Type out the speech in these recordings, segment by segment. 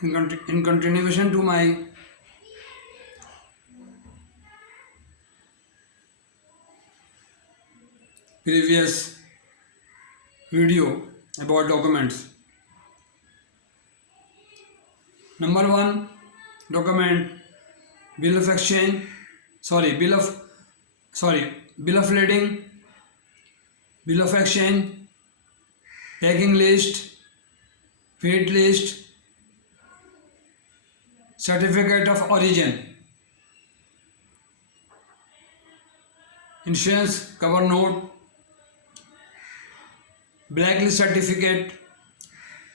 In continuation to my previous video about documents. Number one, document bill of exchange, bill of lading, bill of exchange, packing list, weight list, certificate of origin, insurance cover note, blacklist certificate,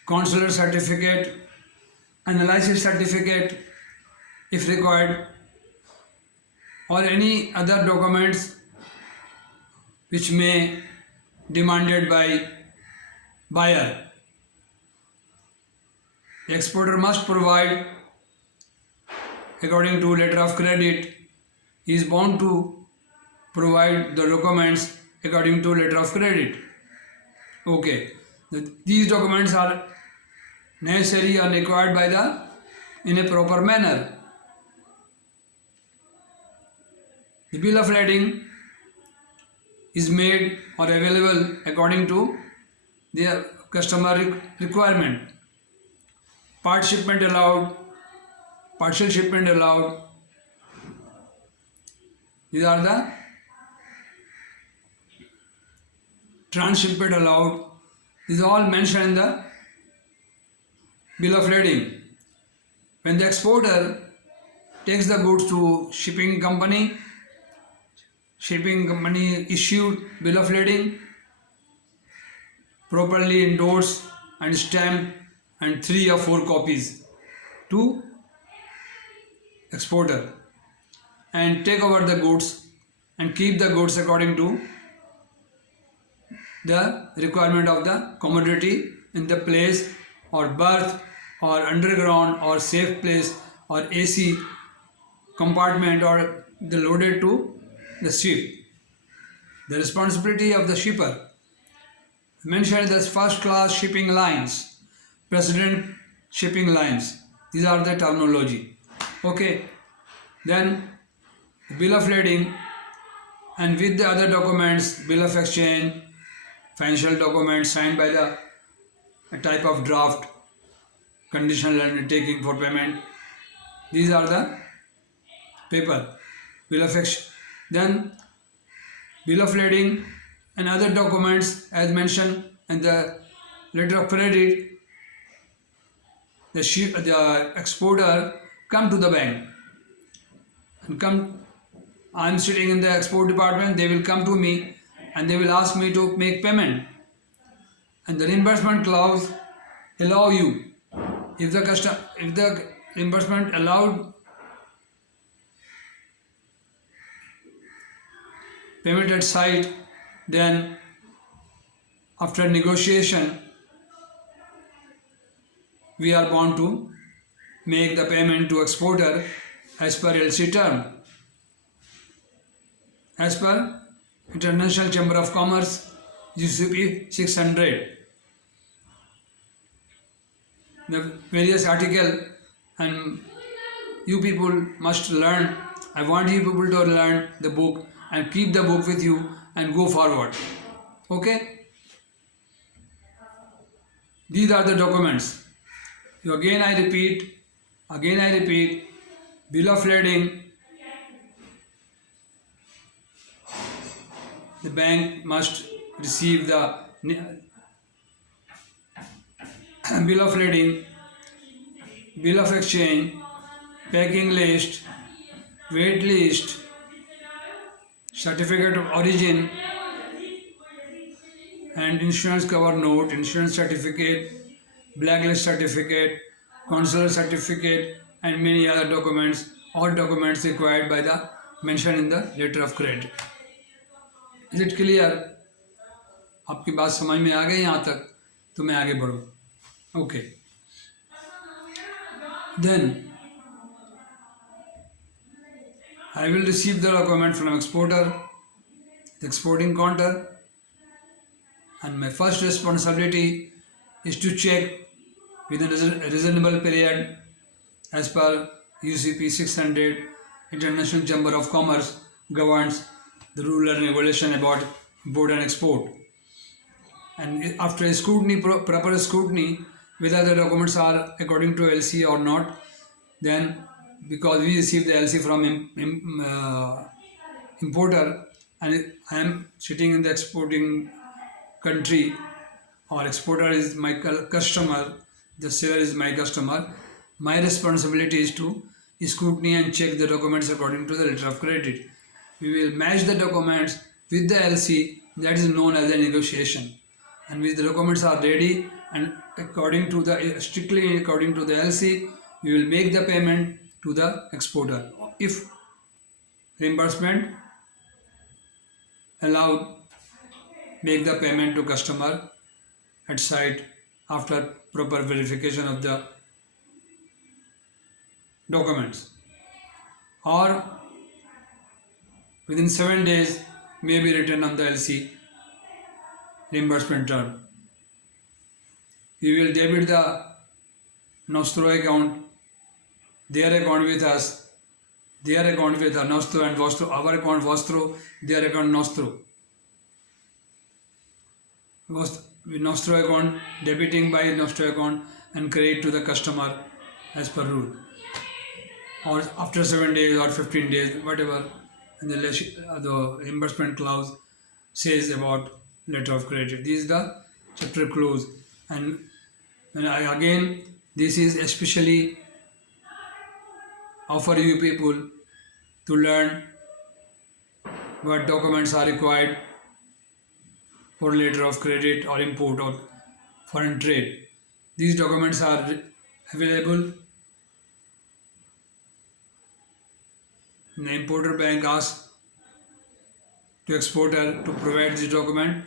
consular certificate, analysis certificate if required, or any other documents which may demanded by buyer. The exporter must provide according to letter of credit. He is bound to provide the documents according to letter of credit. Okay, these documents are necessary and required by in a proper manner. The bill of lading is made or available according to their customer requirement. Part shipment allowed, partial shipment allowed. These are the transshipment allowed. These are all mentioned in the bill of lading. When the exporter takes the goods to shipping company issued bill of lading, properly endorsed and stamped, and 3 or 4 copies to exporter, and take over the goods and keep the goods according to the requirement of the commodity in the place or berth or underground or safe place or AC compartment or the loaded to the ship. The responsibility of the shipper mentioned as first class shipping lines, precedent shipping lines. These are the terminology. Okay, then bill of lading and with the other documents, bill of exchange, financial documents signed by the type of draft, conditional undertaking for payment. These are the paper, bill of exchange. Then bill of lading and other documents as mentioned in the letter of credit. The exporter come to the bank and come. I am sitting in the export department. They will come to me and they will ask me to make payment. And the reimbursement clause allow you, if the reimbursement allowed payment at site, then after negotiation we are bound to make the payment to exporter as per LC term, as per International Chamber of Commerce UCP 600. The various article, and you people must learn. I want you people to learn the book and keep the book with you and go forward. Okay? These are the documents. So again I repeat, bill of lading. The bank must receive the bill of lading, bill of exchange, packing list, weight list, certificate of origin, and insurance cover note, insurance certificate, blacklist certificate, consular certificate, and many other documents, all documents required by the mentioned in the letter of credit. Is it clear? आपकी बात समझ में आ गई यहाँ तक? तो मैं आगे बढ़ूँ. Okay. Then I will receive the document from exporter, the exporting counter, and my first responsibility is to check within a reasonable period as per UCP 600. International Chamber of Commerce governs the rule and regulation about import and export. And after a scrutiny, proper scrutiny, whether the documents are according to LC or not, then because we receive the LC from importer and I am sitting in the exporting country, or exporter is my customer, the seller is my customer, my responsibility is to scrutiny and check the documents according to the letter of credit. We will match the documents with the LC, that is known as a negotiation. And when the documents are ready and according to the strictly according to the LC, we will make the payment to the exporter. If reimbursement allowed, make the payment to customer at site after proper verification of the documents, or within 7 days may be written on the LC reimbursement term. We will debit the Nostro account, their account with us, their account with Nostro and Vostro, our account Vostro, their account Nostro. Nostro account debiting by Nostro account and credit to the customer as per rule, or after 7 days or 15 days, whatever the reimbursement clause says about letter of credit. This is the chapter close. And when again, this is especially offer you people to learn what documents are required for letter of credit or import or foreign trade. These documents are available. The importer bank asks to exporter to provide this document.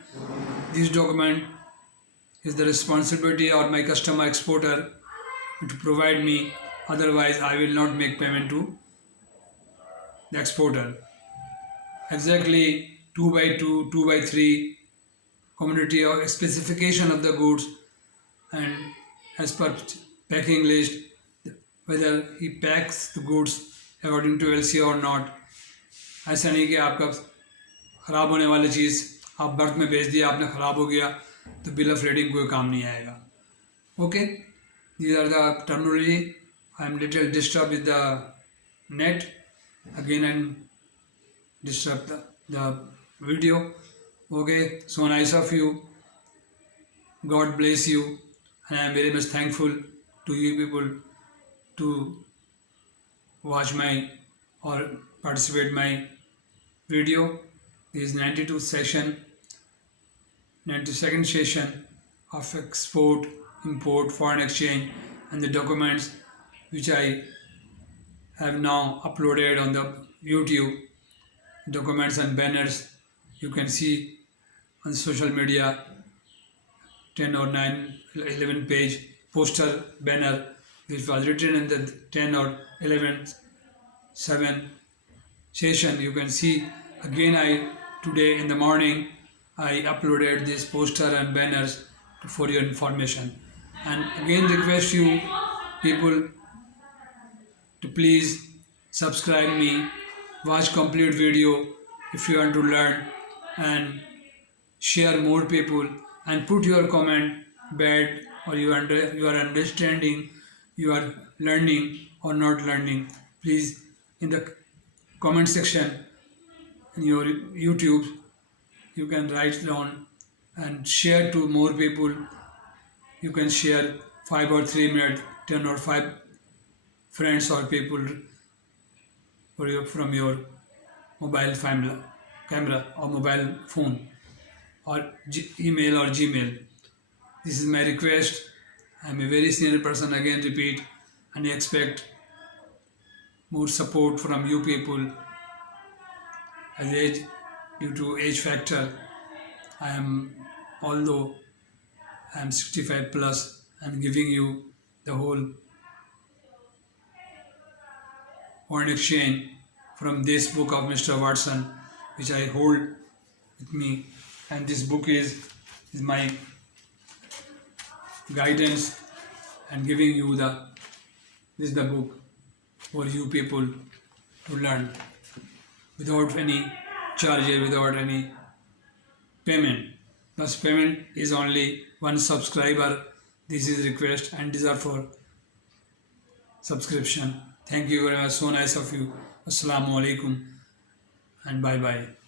This document is the responsibility of my customer exporter to provide me, otherwise I will not make payment to the exporter. Exactly 2 by 2, 2 by 3 commodity or specification of the goods, and as per packing list, whether he packs the goods according to LC or not. ऐसा नहीं कि आपका ख़राब होने वाली चीज़ आप birth में भेज दिया, आपने ख़राब हो गया तो बिल ऑफ रेडिंग कोई काम नहीं आएगा. Okay, these are the terminology. I am little disturbed with the net again and disturb the video. Okay, so nice of you. God bless you, and I am very much thankful to you people to watch my or participate my video. This is 92nd session of export, import, foreign exchange, and the documents which I have now uploaded on the YouTube. Documents and banners you can see on social media, 10 or 9, 11 page poster banner which was written in the 10 or 11 7 session. You can see again today in the morning I uploaded this poster and banners for your information, and again request you people to please subscribe me, watch complete video if you want to learn, and share more people, and put your comment bad or you are understanding, you are learning or not learning. Please in the comment section in your YouTube you can write down and share to more people. You can share 5 or 3 minutes, 10 or 5 friends or people from your mobile camera or mobile phone or email or Gmail. This is my request. I am a very senior person, again repeat, and expect more support from you people. As age, due to age factor, although I am 65 plus, and giving you the whole foreign exchange from this book of Mr. Watson, which I hold with me, and this book is my guidance and giving you this is the book for you people to learn without any charges, without any payment. Plus payment is only one subscriber. This is request and these are for subscription. Thank you very much. So nice of you. Assalamu alaikum and bye bye.